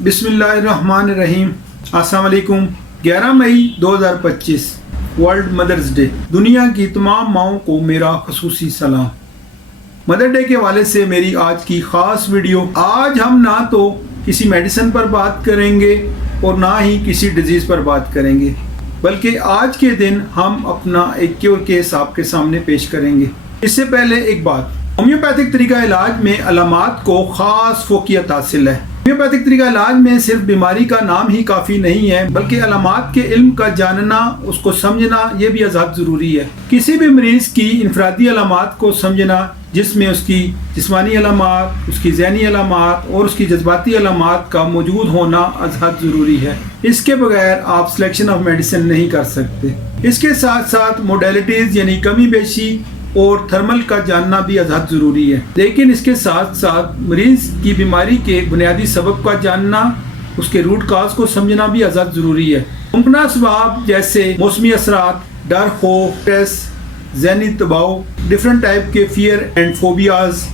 बिस्मिल्लाहिर्रहमानिर्रहीम। अस्सलाम वालेकुम। 11 मई 2025 वर्ल्ड मदर्स डे। दुनिया की तमाम माओं को मेरा खसूसी सलाम। मदर डे के हवाले से मेरी आज की ख़ास वीडियो। आज हम ना तो किसी मेडिसिन पर बात करेंगे और ना ही किसी डिजीज़ पर बात करेंगे, बल्कि आज के दिन हम अपना एक क्योर केस आपके सामने पेश करेंगे। इससे पहले एक बात, होम्योपैथिक तरीका इलाज में अलामात को ख़ास फोकियत हासिल है। होम्योपैथिक तरीका इलाज में सिर्फ बीमारी का नाम ही काफ़ी नहीं है, बल्कि अलामात के इल्म का जानना, उसको समझना ये भी अज़ाद ज़रूरी है। किसी भी मरीज़ की इनफरादी अलामात को समझना, जिसमें उसकी जिस्मानी अलामात, उसकी ज़हनी अलामात और उसकी जज्बाती अलामात का मौजूद होना अज़ाद ज़रूरी है। इसके बगैर आप सिलेक्शन ऑफ मेडिसिन नहीं कर सकते। इसके साथ साथ मोडेलिटीज़ यानी कमी बेशी और थर्मल का जानना भी अज़ाद ज़रूरी है। लेकिन इसके साथ साथ मरीज़ की बीमारी के बुनियादी सबब का जानना, उसके रूट काज को समझना भी अज़ाद ज़रूरी है। मुमकिन असबाब जैसे मौसमी असरात, डर, खौफ, स्ट्रेस, ज़हनी दबाव, डिफरेंट टाइप के फियर एंड फोबियाज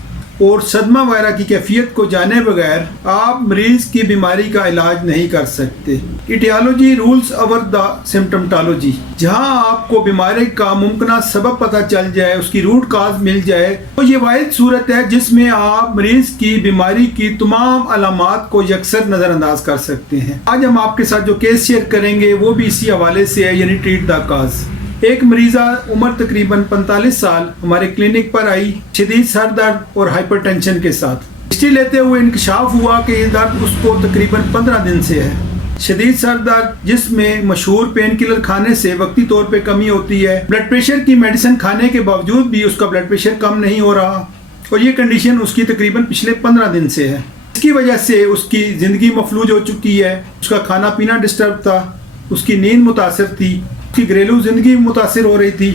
और सदमा वगैरह की कैफियत को जाने बगैर आप मरीज़ की बीमारी का इलाज नहीं कर सकते। Aetiology rules over the symptomatology. जहां आपको बीमारी का मुमकिन सबब पता चल जाए, उसकी रूट काज मिल जाए, तो ये वाहिद सूरत है जिसमें आप मरीज़ की बीमारी की तमाम अलामात को यकसर नज़रअंदाज कर सकते हैं। आज हम आपके साथ जो केस शेयर करेंगे वो भी इसी हवाले से है, यानी ट्रीट द काज। एक मरीज़ा उम्र तकरीबन 45 साल हमारे क्लिनिक पर आई, शदीद सर दर्द और हाइपरटेंशन के साथ। हिस्ट्री लेते हुए इंकशाफ हुआ कि ये दर्द उसको तकरीबन 15 दिन से है। शदीद सर दर्द जिसमें मशहूर पेन किलर खाने से वक्ती तौर पे कमी होती है। ब्लड प्रेशर की मेडिसिन खाने के बावजूद भी उसका ब्लड प्रेशर कम नहीं हो रहा और ये कंडीशन उसकी तकरीबन पिछले 15 दिन से है। इसकी वजह से उसकी ज़िंदगी मफलूज हो चुकी है, उसका खाना पीना डिस्टर्ब था, उसकी नींद मुतासर थी, उसकी घरेलू ज़िंदगी मुतासर हो रही थी,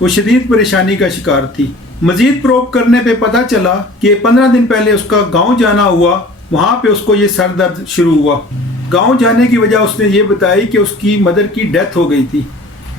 वो शदीद परेशानी का शिकार थी। मज़ीद प्रोब करने पे पता चला कि 15 दिन पहले उसका गांव जाना हुआ, वहाँ पे उसको ये सर दर्द शुरू हुआ। गांव जाने की वजह उसने ये बताई कि उसकी मदर की डेथ हो गई थी,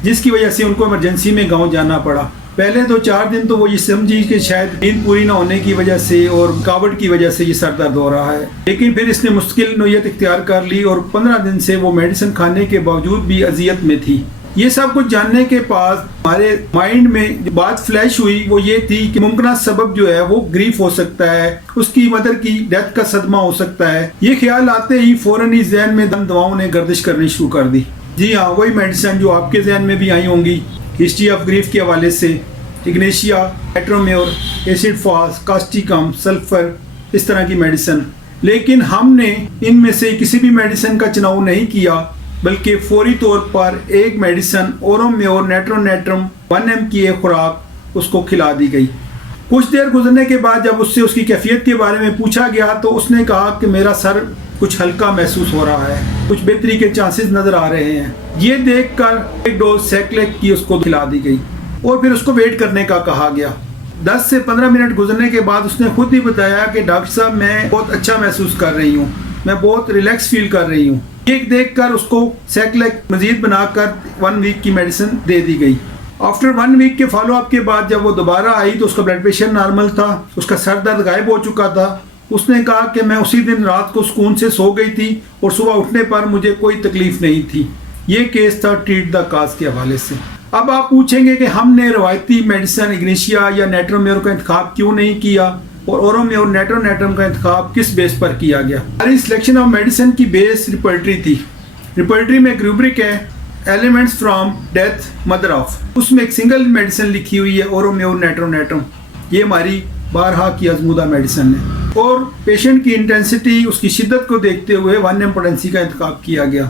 जिसकी वजह से उनको इमरजेंसी में गांव जाना पड़ा। पहले तो 4 दिन तो वो ये समझी कि शायद नींद पूरी ना होने की वजह से और रुकावट की वजह से ये सर दर्द हो रहा है, लेकिन फिर इसने मुश्किल नोयत इख्तियार कर ली और 15 दिन से वो मेडिसिन खाने के बावजूद भी अजियत में थी। ये सब कुछ जानने के बाद हमारे माइंड में जो बात फ्लैश हुई वो ये थी कि मुमकिन सबब जो है वो ग्रीफ हो सकता है, उसकी मदर की डेथ का सदमा हो सकता है। ये ख्याल आते ही फौरन ही जहन में दम दवाओं ने गर्दिश करनी शुरू कर दी। जी हाँ, वही मेडिसिन जो आपके जहन में भी आई होंगी, हिस्ट्री ऑफ ग्रीफ के हवाले से, इग्नेशिया, एट्रोम्योर, एसिड फास, कास्टिकम, सल्फर, इस तरह की मेडिसिन। लेकिन हमने इनमें से किसी भी मेडिसिन का चुनाव नहीं किया, बल्कि फौरी तौर पर एक मेडिसिन ओरोम्योर नेट्रोनेट्रम 1 mg की एक खुराक उसको खिला दी गई। कुछ देर गुजरने के बाद जब उससे उसकी कैफियत के बारे में पूछा गया तो उसने कहा कि मेरा सर कुछ हल्का महसूस हो रहा है, कुछ बेहतरी के चांसेस नज़र आ रहे हैं। ये देखकर एक डोज सेक्लेक की उसको खिला दी गई और फिर उसको वेट करने का कहा गया। 10 से 15 मिनट गुजरने के बाद उसने खुद ही बताया कि डॉक्टर साहब मैं बहुत अच्छा महसूस कर रही हूँ, मैं बहुत रिलैक्स फील कर रही हूँ। ये देखकर उसको सेक्लेक मजीद बनाकर 1 वीक की मेडिसिन दे दी गई। आफ्टर 1 वीक के फॉलो अप के बाद जब वो दोबारा आई तो उसका ब्लड प्रेशर नॉर्मल था, उसका सर दर्द गायब हो चुका था। उसने कहा कि मैं उसी दिन रात को सुकून से सो गई थी और सुबह उठने पर मुझे कोई तकलीफ नहीं थी। ये केस था ट्रीट द काज के हवाले से। अब आप पूछेंगे कि हमने रवायती मेडिसिन इग्नेशिया या नेट्रोम्योर का इंतखाब क्यों नहीं किया और ओरोम्योर नेट्रोनेट्रम का इंतखाब किस बेस पर किया गया। हमारी सिलेक्शन ऑफ मेडिसिन की बेस रिपोर्टरी थी। रिपोर्टरी में एक रूब्रिक है, elements from death mother of, उसमें एक सिंगल मेडिसिन लिखी हुई है ओरोम्योर नेट्रोनेट्रम। ये हमारी बारहा की आजमूदा मेडिसिन है और पेशेंट की इंटेंसिटी, उसकी शिद्दत को देखते हुए 1 mg पोटेंसी का इंतखाब किया गया,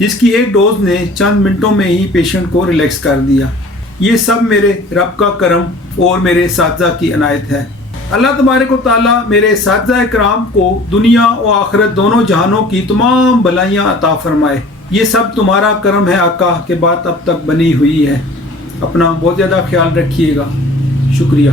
जिसकी एक डोज ने चंद मिनटों में ही पेशेंट को रिलैक्स कर दिया। ये सब मेरे रब का करम और मेरे साथी की इनायत है। अल्लाह तबारक व तआला मेरे साथी कराम को दुनिया और आखिरत दोनों जहानों की तमाम भलाइयाँ अता फरमाए। ये सब तुम्हारा करम है आका, के बात अब तक बनी हुई है। अपना बहुत ज़्यादा ख्याल रखिएगा। शुक्रिया।